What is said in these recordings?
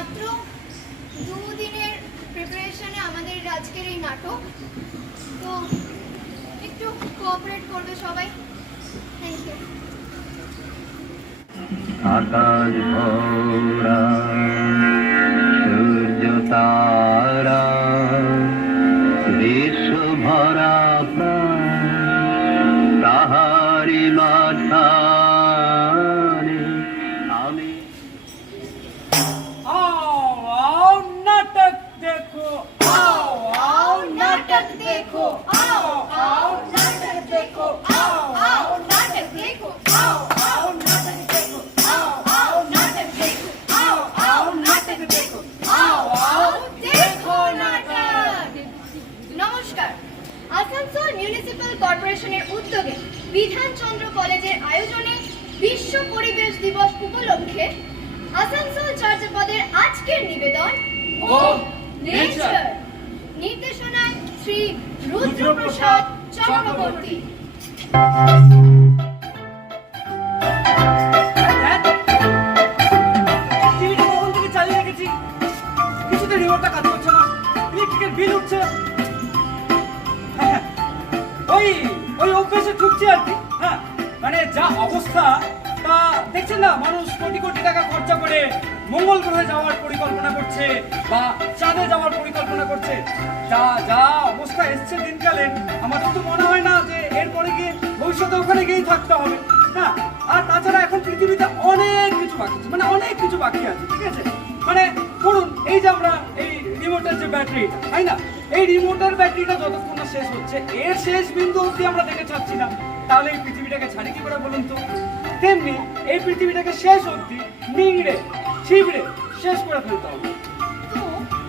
মাত্র 2 দিনের প্রিপারেশনে আমাদের আজকের এই নাটক, তো একটু কোঅপারেট করবে সবাই। Thank you. আকাশ ভরা সূর্য তারা বিশ্ব ভরা তাহারি মাঝারে আমি आओ नाटक देखो, आओ आओ नाटक देखो, आओ आओ नाटक देखो, आओ आओ नाटक देखो, आओ आओ नाटक देखो, आओ आओ नाटक देखो, आओ आओ नाटक देखो, आओ आओ দেখো নাটক। নমস্কার। আসানসোল মিউনিসিপ্যাল কর্পোরেশনের উদ্যোগে বিধান চন্দ্র কলেজের আয়োজনে বিশ্ব পরিবেশ দিবস উপলক্ষে আসানসোল চর্যাপদের আজকের নিবেদন ও নেচার, নির্দেশনায় শ্রী রুদ্র প্রসাদ চক্রবর্তী। টিভিটা কখন থেকে চালিয়ে রেখেছি, কিছুতে রিমোটটা কাজ করছে না, ইলেকট্রিকের বিল উঠছে। ওই ওই অভ্যেসে ঢুকছে আর কি। হ্যাঁ, মানে যা অবস্থা তা দেখছেন না, মানুষ কোটি কোটি টাকা খরচা করে মঙ্গল গ্রহে যাওয়ার পরিকল্পনা করছে বা চাঁদে যাওয়ার পরিকল্পনা করছে। যা যা অবস্থা এসছে দিনকালে, আমাদের তো মনে হয় না যে এরপরে গিয়ে ভবিষ্যতে ওখানে গিয়েই থাকতে হবে। হ্যাঁ, আর তাছাড়া এখন পৃথিবীতে অনেক কিছু বাকি আছে, মানে অনেক কিছু বাকি আছে, ঠিক আছে? মানে ধরুন এই যে আমরা এই রিমোটের যে ব্যাটারিটা, তাই না, এই রিমোটের ব্যাটারিটা যতক্ষণ না শেষ হচ্ছে, এর শেষ বিন্দু অবধি আমরা দেখে ছাড়ছি না, তাহলে এই পৃথিবীটাকে ছাড়ি কি করে বলুন তো? তেমনি এই পৃথিবীটাকে শেষ অবধি নিংড়ে ছিবড়ে শেষ করে ফেলতে হবে। তো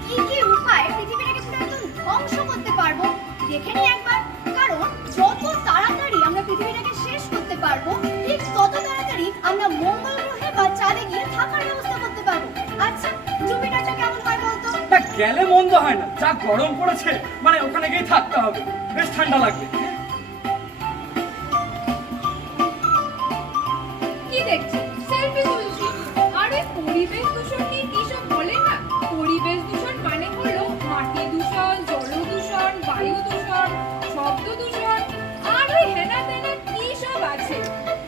কি কি উপায়ে পৃথিবীটাকে পুরো একদম ধ্বংস করতে পারবো দেখে নিই একবার। কারণ যত তাড়াতাড়ি আমরা পৃথিবীটাকে শেষ করতে পারবো, ঠিক তত তাড়াতাড়ি আমরা মঙ্গল গ্রহে বা চাঁদে গিয়ে থাকার ব্যবস্থা করতে পারবো। আচ্ছা, জুপিটারটা কেমন হয় বলতো? না গেলে মন্দ হয় না, যা গরম পড়েছে, মানে ওখানে গিয়ে থাকতে হবে, বেশ ঠান্ডা লাগবে। কি দেখছি সেলফি তুলছি। আরে পরিবেশ দূষণ নিয়ে কি সব বলে না। পরিবেশ দূষণ মানে হলো মাটি দূষণ, জল দূষণ, বায়ু দূষণ, শব্দ দূষণ, আর ওই হেনা তেনা কি সব আছে।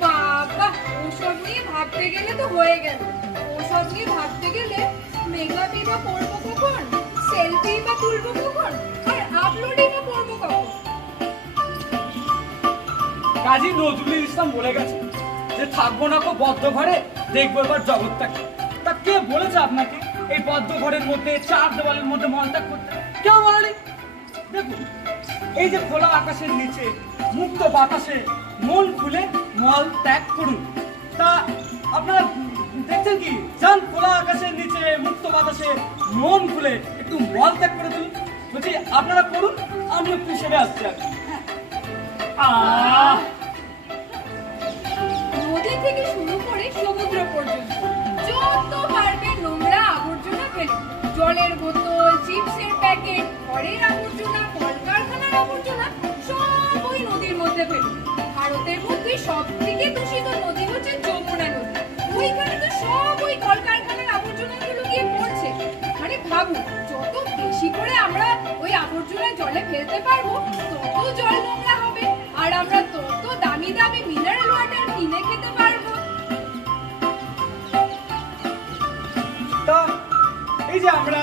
বাবা, ওসব নিয়ে ভাবতে গেলে তো হয়ে গেল। ওসব নিয়ে ভাবতে গেলে মেকআপই বা করবো কখন, সেলফি বা তুলবো কখন, আর আপলোডই বা করবো কখন। কাজী নজরুল ইসলাম বলে গেছে যে থাকবো না কো বদ্ধ ঘরে, দেখবো এবার জগৎটাকে। তা কে বলেছে আপনাকে এই বদ্ধ ঘরের মধ্যে, চার দেওয়ালের মধ্যে মলত্যাগ করতে? কেউ বলেনি। দেখুন, এই যে খোলা আকাশের নিচে মুক্ত বাতাসে মন খুলে মল ত্যাগ করুন। তা আপনারা দেখছেন কি? যান খোলা আকাশের নিচে মুক্ত বাতাসে মন খুলে একটু মল ত্যাগ করে তুলুন। বলছি আপনারা করুন, আমি একটু সেরে আসছি আর কি। নদী থেকে শুরু করে সমুদ্র পর্যন্ত যত পারবে নোংরা আবর্জনা ফেলুন। জলের বোতল, চিপসের প্যাকেট, ঘরের আবর্জনা, কলকারখানার আবর্জনা সব ওই নদীর মধ্যে ফেলুন। ভারতের মধ্যে সব থেকে দূষিত নদী হচ্ছে যমুনা নদী। ওইখানে তো সব ওই কলকারখানার আবর্জনাগুলো গিয়ে পড়ছে। মানে ভাবুন, যত বেশি করে আমরা ওই আবর্জনা জলে ফেলতে পারবো, তত জল নোংরা হবে, আর আমরা তত দামি দামি মিনারেল ওয়াটার কিনে খেতে পারবো। তা এই যে আমরা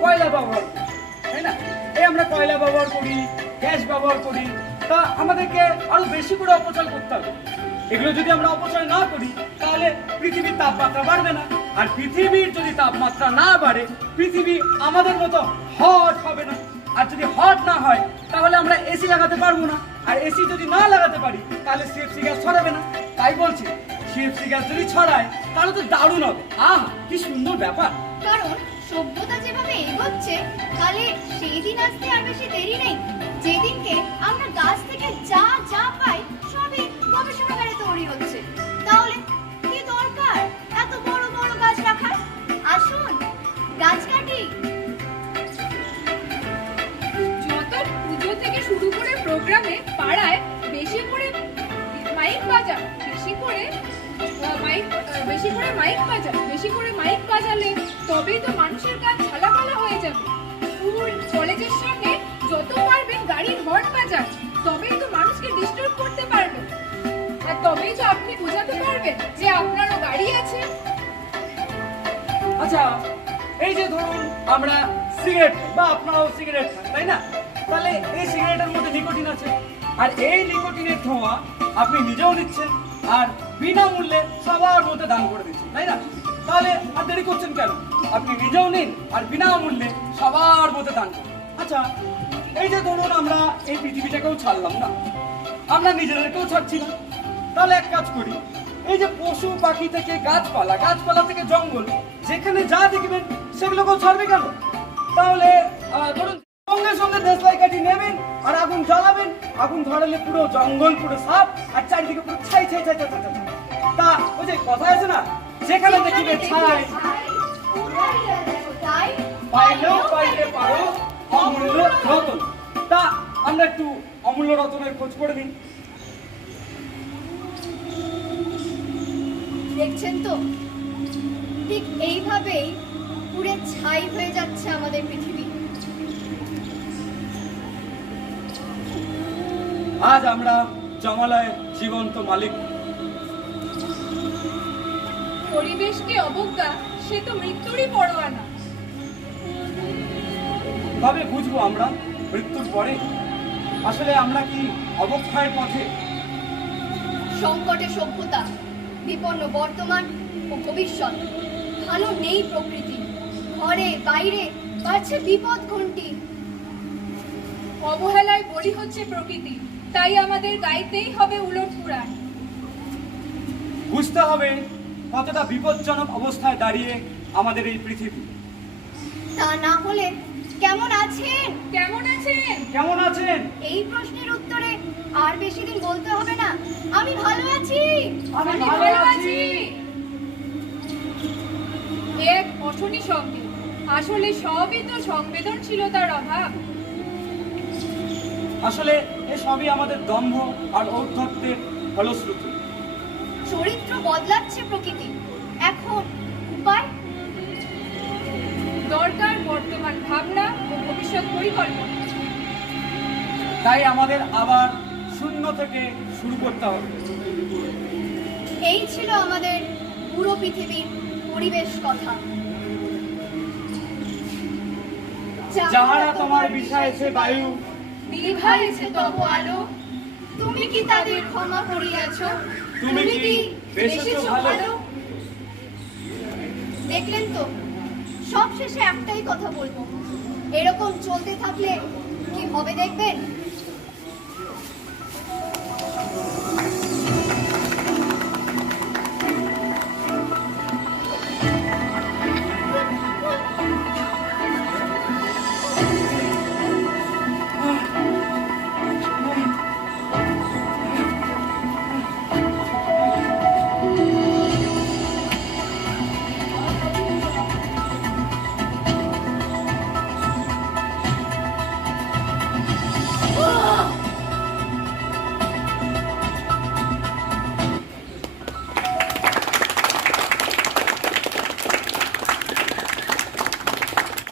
কয়লা ব্যবহার করি, তাই না? এই আমরা কয়লা ব্যবহার করি, গ্যাস ব্যবহার করি, তা আমাদেরকে আরো বেশি করে অপচয় করতে হবে। এগুলো যদি আমরা অপচয় না করি, তাহলে পৃথিবীর তাপমাত্রা বাড়বে না। আর পৃথিবীর যদি তাপমাত্রা না বাড়ে, পৃথিবী আমাদের মতো হট হবে না। আর যদি হট না হয়, তাহলে আমরা এসি লাগাতে পারবো না। আর এসি যদি না লাগাতে পারি, তাহলে সিএফসি গ্যাস ছড়াবে না। তাই বলছি, সিএফসি গ্যাস যদি ছড়ায়, তাহলে তো দারুণ হবে। আহ, কি সুন্দর ব্যাপার। কারণ সভ্যতা যেভাবে এগোচ্ছে, তাহলে সেই দিন আসতে আর বেশি দেরি নেই যেদিনকে আমরা গাছ থেকে যা যা পাই সবই গবেষণাগারে তৈরি হচ্ছে। তাহলে কি দরকার এত বড় বড় গাছ রাখার? আসুন গাছ কাটি। যত পুজো থেকে শুরু করে প্রোগ্রামে পাড়ায় বেশি করে মাইক বাজা, বেশি করে মাইক বাজালে তবেই তো মানুষের কাজ ঝালাপালা হয়ে যাবে। স্কুল কলেজের সামনে যত পারবেন গাড়ির হর্ন বাজান, তবেই তো মানুষকে ডিস্টার্ব করতে পারবেন, আর তবেই তো আপনি বোঝাতে পারবেন যে আপনারও গাড়ি আছে। আচ্ছা, এই যে ধরুন আমরা সিগারেট বা আপনারাও সিগারেট খান, তাই না? তাহলে এই সিগারেটের মধ্যে নিকোটিন আছে, আর এই নিকোটিনের ধোঁয়া আপনি নিজেও নিচ্ছেন আর বিনামূল্যে সবার মধ্যে দান করে দিচ্ছেন, তাই না? তাহলে আর দেরি করছেন কেন? আপনি নিজেও নিন আর বিনামূল্যে সবার মধ্যে দান করুন। আচ্ছা, এই যে ধরুন আমরা এই পৃথিবীটাকেও ছাড়লাম না, আমরা নিজেদেরকেও ছাড়ছি না, তাহলে এক কাজ করি, এই যে পশু পাখি থেকে গাছপালা, গাছপালা থেকে জঙ্গল, যেখানে যা দেখবেন সেগুলোকেও ছাড়বে কেন? তাহলে ধরুন সঙ্গে সঙ্গে দেশলাই কাঠি নেবেন আর আগুন জ্বালাবেন, আগুন ধরালে পুরো জঙ্গল পুরো সাপ আর চারিদিকে পুরো ছাই ছাই ছাই ছাই ছাই ছাই। তা ওই যে কথা আছে না, যেখানে দেখবে ছাই পাইলেও পাইতে পারো অমূল্য রতন। তা আমরা একটু অমূল্য রতনের খোঁজ করে নিই। দেখছেন তো, ঠিক এইভাবেই পুরে ছাই হয়ে যাচ্ছে আমাদের পৃথিবী। আজ আমরা জমালয়ের জীবন্ত মালিক। পরিবেশকে অবজ্ঞা, সে তো মৃত্যুরই পরোয়া না। কবে বুঝবো আমরা মৃত্যুর পরে আসলে আমরা কি অবক্ষয়ের পথে? সংকটে সভ্যতা, বিপন্ন বর্তমান ও ভবিষ্যৎ, ভালো নেই প্রকৃতি, ঘরে বাইরে বাজছে বিপদ ঘন্টি। অবহেলায় বলি হচ্ছে প্রকৃতি, তাই আমাদের গাইতেই হবে উলট পুরাণ। বুঝতে হবে কতটা বিপজ্জনক অবস্থায় দাঁড়িয়ে আমাদের এই পৃথিবী। তা না হলে কেমন আছেন? কেমন আছেন? কেমন আছেন? এই প্রশ্নের উত্তরে আর বেশি দিন বলতে হবে না, আমি ভালো আছি। আমি আমি ভালো আছি। এক অশনি শব্দ, আসলে সবই তো সংবেদনশীলতার অভাব। আসলে এ সবই আমাদের দম্ভ আর ঔদ্ধত্যের ফলশ্রুতি। চরিত্র বদলাচ্ছে প্রকৃতি, এখন উপায়? দরকার বর্তমান ভাবনা ও ভবিষ্যৎ পরিকল্পনা। তাই আমাদের আবার শূন্য থেকে শুরু করতে হবে। এই ছিল আমাদের পুরো পৃথিবীর পরিবেশ কথা। যাহারা তোমার বিষায়েছে বায়ু, নিভাইছে তব আলো, তুমি কি তাদের ক্ষমা করিয়াছ? তুমি কি বেসেছো ভালো? দেখলেন তো, সব শেষে একটাই কথা বলবো, এরকম চলতে থাকলে কি হবে দেখবেন।